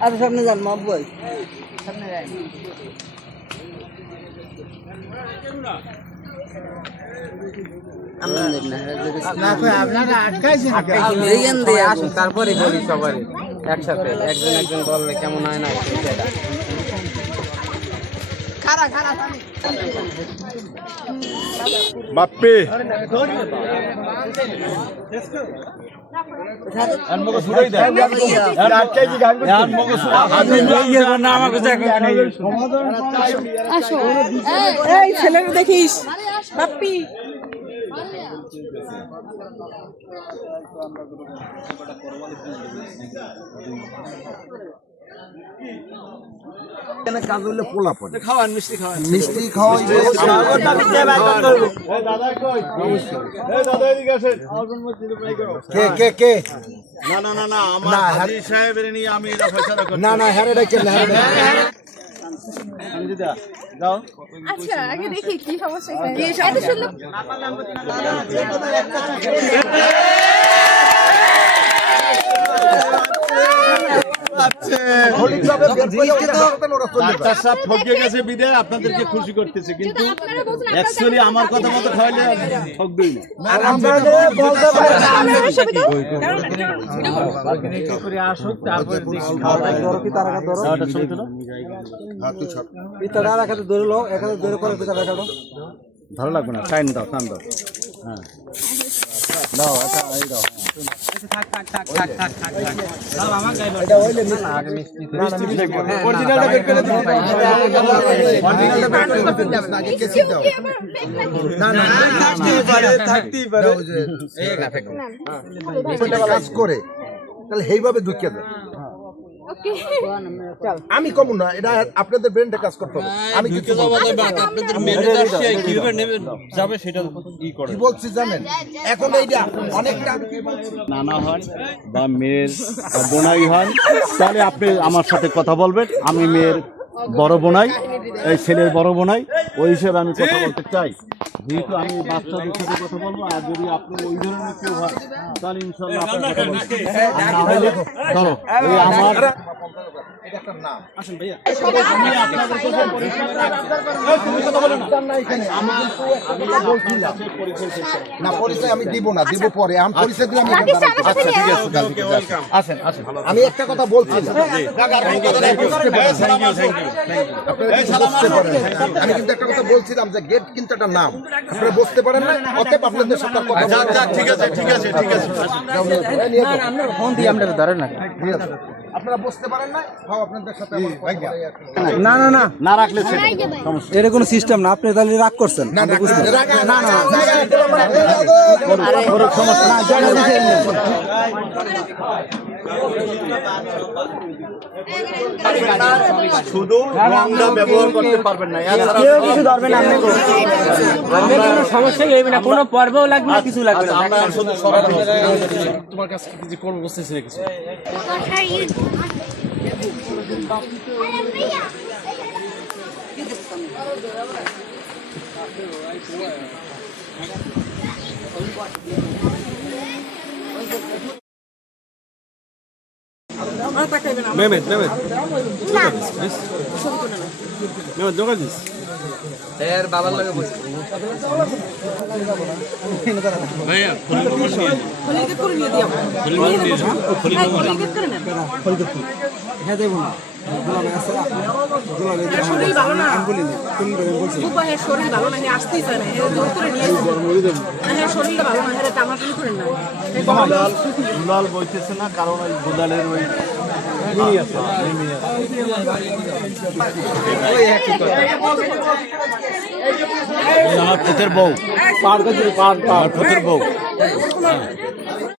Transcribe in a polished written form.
আর সামনে যান মাপ ভাই সামনে যান আপনারা আটকাইছেন দেখেন দিয়ে আসুন তারপরে বলি সবারই একসাথে একজন একজন বললে কেমন হয় না সেটা খারা খারা বাপ্পি ছেলেরা দেখিস বাপ্পি কাজ হলে পোলা পড়ে খাওয়ান মিষ্টি খাওয়ান মিষ্টি খাওয়া কে কে কে না না না না আমার হাজী সাহেবের নিয়ে আমি এটা ফয়সালা করব না না হ্যাঁ ডাকে না যাও আচ্ছা আগে দেখি কি সমস্যা এখানে এত সুন্দর ডাক্তার সাহেব ঠকিয়ে গেছে বিদায় আপনাদেরকে খুশি করতেছে কিন্তু অ্যাকচুয়ালি আমার কথা মতো খাওয়াইলে ঠকবেই না আর আমরা বলতে পারি পিতাটা রাখাতে ধরে লো এখানে ধরে করে পিতা রাখাটো ভালো লাগবে না টাইম দাও টান দাও হ্যাঁ দাও এটা এই দাও থাক থাক থাক থাক থাক থাক দাও আমার গাইলো এটা হইলে না আগে মিষ্টি অরিজিনালটা বের করে দাও অরিজিনালটা বের করে দাও আগে কেসি দাও না না থাকতেই পারে এই কাজ করে তাহলে এইভাবে ঢুকিয়ে দাও ওকে আমি কম না এটা আপনাদের ব্রেনটা কাজ করতে হবে আমি কিছু আপনাদের মেনুতে আসছে কিভাবে নেবেন যাবে সেটা ই করে কি বলছি জানেন এখন এইটা অনেকটা নানা হন বা মেয়ের বোনাই হন তাহলে আপনি আমার সাথে কথা বলবেন আমি মেয়ের বড় বোনাই এই ছেলের বড় বোনাই ওই হিসেবে আমি কথা বলতে চাই যেহেতু আমি বাচ্চাদের সাথে কথা বলবো আর যদি আপনি ওই ধরনের কেউ হয় তাহলে ইনশাল্লাহ আপনার কথা বলবেন না হলে ধরো এই আমার না পরিচয় আমি দিব না দিব পরে আমি পরিচয় দিলাম আসেন আসেন আমি একটা কথা বলছিলাম আমি কিন্তু একটা কথা বলছিলাম যে গেট কিন্তু একটা নাম আপনারা বুঝতে পারেন না অতএব আপনাদের সাথে কথা ঠিক আছে ঠিক আছে ঠিক আছে ফোন দিয়ে আমরা ধরেন না আপনারা বুঝতে পারেন না হাও আপনাদের সাথে না না না না রাখলে এটা কোনো সিস্টেম না আপনি তাহলে রাগ করছেন না না না শুধু রংটা ব্যবহার করতে পারবেন না কেউ কিছু ধরবেন না আপনি কোনো সমস্যাই হবে না কোনো পর্বও লাগবে না কিছু লাগবে না আমরা শুধু সরানো তোমার কাছে কিছু করবো বুঝতেছি না কিছু মেমেদ মেমেদ মেমেদ দোকান দিস এর বাবার লাগে বসে ভাইয়া হলিগেট করে নিয়ে দিও হলিগেট করে নেন হ্যাঁ দেব না শরীর ভালো না হ্যাঁ শরীর ভালো না আসতেই চায় না জোর করে নিয়ে হ্যাঁ শরীরটা ভালো না হ্যাঁ টানাটানি করেন না দুলাল বইতেছে না কারণ ওই দুলালের ওই আমার পুতের বউ পার পুতের বউ